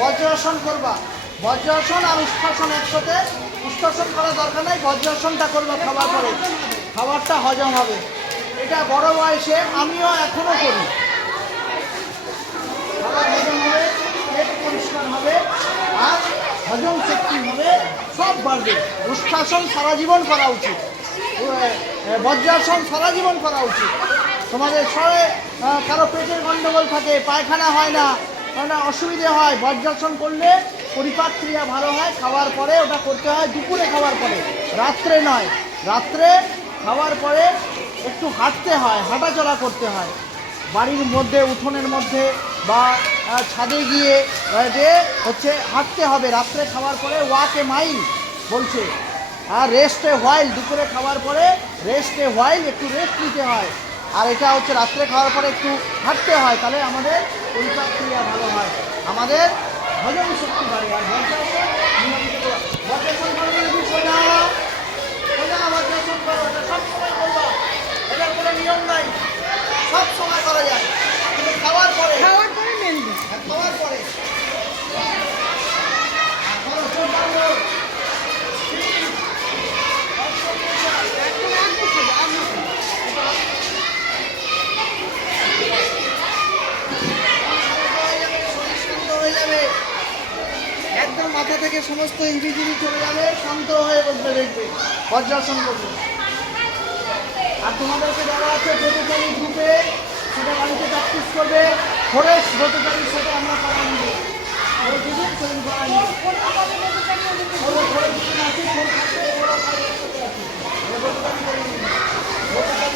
বজ্রাসন করবা। বজ্রাসন আর উষ্ঠাসন একসাথে। উষ্ঠাসন করার দরকার নাই, বজ্রাসনটা করবা খাবার পরে, খাবারটা হজম হবে। এটা বড় বয়সে আমিও এখনো করি। খাবার হজম হবে, পেট পরিষ্কার হবে, আর হজম শক্তি হবে, সব বাড়বে। উষ্ঠাসন সারা জীবন করা উচিত, বজ্রাসন সারা জীবন করা উচিত। তোমাদের সবাই কারো পেটের গণ্ডগোল থাকে, পায়খানা হয় না, অসুবিধে হয়, বজ্রাসন করলে পরিপাক ক্রিয়া ভালো হয়। খাওয়ার পরে ওটা করতে হয়, দুপুরে খাওয়ার পরে, রাত্রে নয়। রাত্রে খাওয়ার পরে একটু হাঁটতে হয়, হাঁটাচলা করতে হয়, বাড়ির মধ্যে, উঠোনের মধ্যে বা ছাদে গিয়ে হচ্ছে হাঁটতে হবে। রাত্রে খাওয়ার পরে ওয়াক এ মাইল বলছে। আর রেস্ট এ হোয়াইল, দুপুরে খাওয়ার পরে রেস্ট এ হোয়াইল, একটু রেস্ট নিতে হয়। আর এটা হচ্ছে রাত্রে খাওয়ার পরে একটু হাঁটতে হয়, তাহলে আমাদের পরিপাক ক্রিয়া ভালো হয়, আমাদের হজম শক্তি বাড়ে। আর বজ্রাসন নিয়মিত করা, বজ্রাসন করবে যদি সোজা সোজা বজ্রাসন করো, এটা সবসময় করবা, এটার কোনো নিয়ম নাই, সব সময় করা যায়, কিন্তু খাওয়ার পরে মেনলি খাওয়ার পরে। একদম মাথা থেকে সমস্ত ইঞ্জিজিরি চলে যাবে, শান্ত হয়ে বসবে, দেখবে বজ্রাসন করবে। আর তোমাদেরকে দেওয়া আছে ব্রতচারী গ্রুপে, সেটা বাড়িতে প্র্যাকটিস করবে। ফরেস্ট ব্রতচারীর সাথে আমরা করা নিব, ওই দিদির সেদিন করা নিব। ব্রতচারী